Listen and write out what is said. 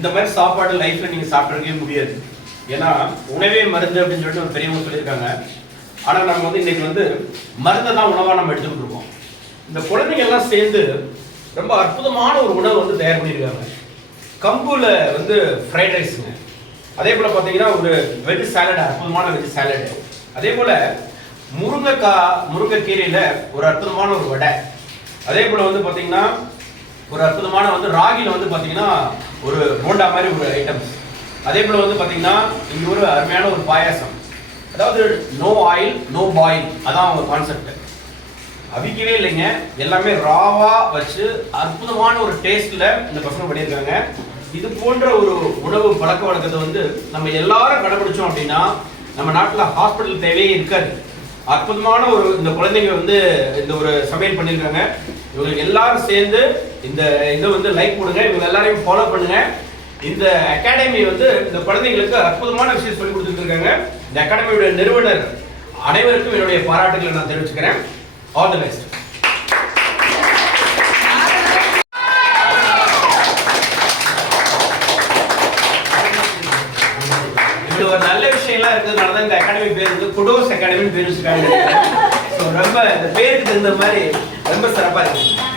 இந்த மாதிரி சாப்பாடு லைஃப்ல நீங்க சாப்பிடவே முடியாது. ஏன்னா உணவே மருந்து அப்படின்னு சொல்லிட்டு ஒரு பெரியவங்க சொல்லியிருக்காங்க. ஆனா நம்ம வந்து இன்னைக்கு வந்து மருந்தை தான் உணவா நம்ம எடுத்துக்கிட்டு இருக்கோம். இந்த குழந்தைங்க எல்லாம் சேர்ந்து ரொம்ப அற்புதமான ஒரு உணவு வந்து தயார் பண்ணியிருக்காங்க. கம்புல வந்து ஃப்ரைட் ரைஸுங்க, அதே போல பார்த்தீங்கன்னா ஒரு வெஜ் சாலட், அற்புதமான வெஜ் சாலட், அதே போல முருங்கைக்கீரையில ஒரு அற்புதமான ஒரு வடை, அதே போல வந்து பார்த்தீங்கன்னா ஒரு அற்புதமான வந்து ராகில வந்து பார்த்தீங்கன்னா ஒரு போண்டா மாதிரி ஒரு ஐட்டம்ஸ், அதே போல வந்து பார்த்தீங்கன்னா இங்க ஒரு அருமையான ஒரு பாயாசம். அதாவது நோ ஆயில் நோ பாயில், அதான் அவங்க கான்செப்ட். அவிக்கவே இல்லைங்க, எல்லாமே ராவா வச்சு அற்புதமான ஒரு டேஸ்ட்ல இந்த பசங்க பண்ணியிருக்காங்க. இது போன்ற ஒரு உணவு பழக்க வழக்கத்தை வந்து நம்ம எல்லாரும் கடைபிடிச்சோம் அப்படின்னா நம்ம நாட்டில் ஹாஸ்பிட்டல் தேவையே இருக்காது. அற்புதமான ஒரு இந்த குழந்தைங்க வந்து இந்த ஒரு சமையல் பண்ணியிருக்காங்க. இவங்க எல்லாரும் சேர்ந்து இந்த இதை வந்து லைக் கொடுங்க, இவங்க எல்லாரையும் ஃபாலோ பண்ணுங்க. இந்த அகாடமி வந்து இந்த குழந்தைங்களுக்கு அற்புதமான விஷயம் சொல்லி கொடுத்துட்டு இருக்காங்க. இந்த அகாடமியோட நிறுவனர் அனைவருக்கும் என்னுடைய பாராட்டுகளை நான் தெரிவிச்சுக்கிறேன். All the best. இது ஒரு நல்ல விஷயம்லாம் இருக்கிறதுனால தான் இந்த அகாடமி பேர் வந்து குடோஸ் அகாடமின்னு பேர் வச்சுருக்காங்க. ரொம்ப இந்த பேருக்கு தகுந்த மாதிரி ரொம்ப சிறப்பாக இருக்கு.